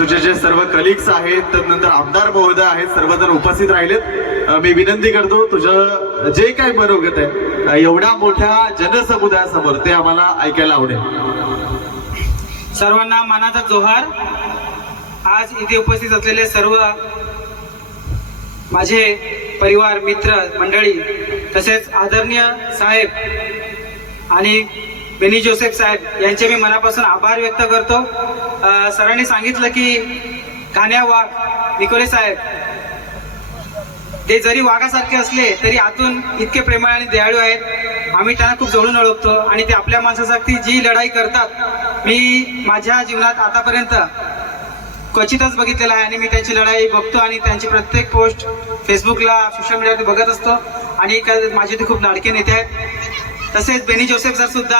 तुझे जे सर्व कलिग्स आहेत, त्यानंतर आमदार महोदय आहेत, सर्वजण उपस्थित राहिलेत. मी विनंती करतो तुझं जे काही मनोगत आहे एवढ्या मोठ्या जनसमुदायासमोर ते आम्हाला ऐकायला आवडेल. सर्वांना मानाचा जोहार. आज इथे उपस्थित असलेले सर्व माझे परिवार, मित्र मंडळी, तसेच आदरणीय साहेब आणि बेनी जोसेफ साहेब यांचे मी मनापासून आभार व्यक्त करतो. सरांनी सांगितलं की कान्या वाघ निकोले साहेब ते जरी वाघासारखे असले तरी आतून इतके प्रेमळ आणि दयाळू आहेत. आम्ही त्यांना खूप जवळून ओळखतो आणि ते आपल्या माणसासाठी जी लढाई करतात मी माझ्या जीवनात आतापर्यंत क्वचितच बघितलेला आहे आणि मी त्यांची लढाई बघतो आणि त्यांची प्रत्येक पोस्ट फेसबुकला, सोशल मीडियावरती बघत असतो आणि माझे ते खूप लाडके नेते आहेत. तसेच बेनी जोसेफ सर सुद्धा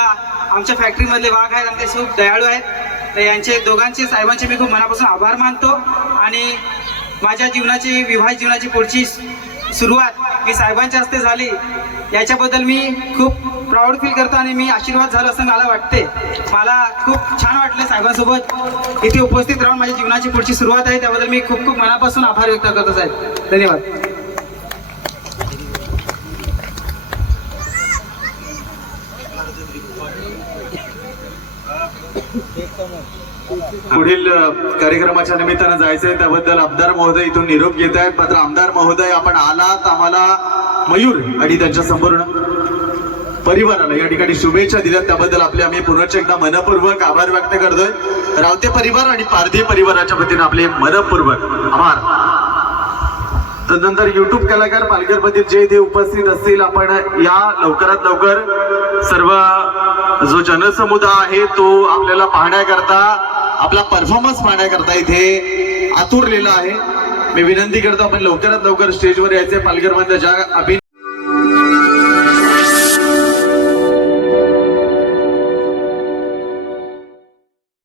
आमच्या फॅक्टरीमधले वाघ आहेत आणि ते खूप दयाळू आहेत. तर यांचे दोघांचे, साहेबांचे मी खूप मनापासून आभार मानतो आणि माझ्या जीवनाची, विवाहित जीवनाची पुढची सुरुवात मी साहेबांच्या हस्ते झाली याच्याबद्दल मी खूप प्राऊड फील करतो आणि मी आशीर्वाद झाला असं मला वाटते. मला खूप छान वाटलं साहेबांसोबत इथे उपस्थित राहून. माझ्या जीवनाची पुढची सुरुवात आहे त्याबद्दल मी खूप खूप मनापासून आभार व्यक्त करतो साहेब. धन्यवाद. पुढील कार्यक्रमाच्या निमित्तानं जायचंय त्याबद्दल आमदार महोदय इथून निरोप घेत आहेत. मात्र आमदार महोदय आपण आलात, आम्हाला मयूर आणि त्यांच्या संपूर्ण परिवाराला या ठिकाणी शुभेच्छा दिल्यात त्याबद्दल आपले आम्ही पुनश्च एकदा मनपूर्वक आभार व्यक्त करतोय. रावते परिवार आणि पारधी परिवाराच्या वतीने आपले मनपूर्वक आभार. तदनंतर युट्यूब कलाकार पालघर मधील जे इथे उपस्थित असतील, आपण या लवकरात लवकर सर्व जो जनसमुदाय आहे तो आपल्याला पाहण्याकरता, आपला परफॉर्मन्स पाहण्याकरता इथे आतुरलेला आहे. मी विनंती करतो आपण लवकरात लवकर स्टेजवर यायचे. पालघर मध्ये ज्या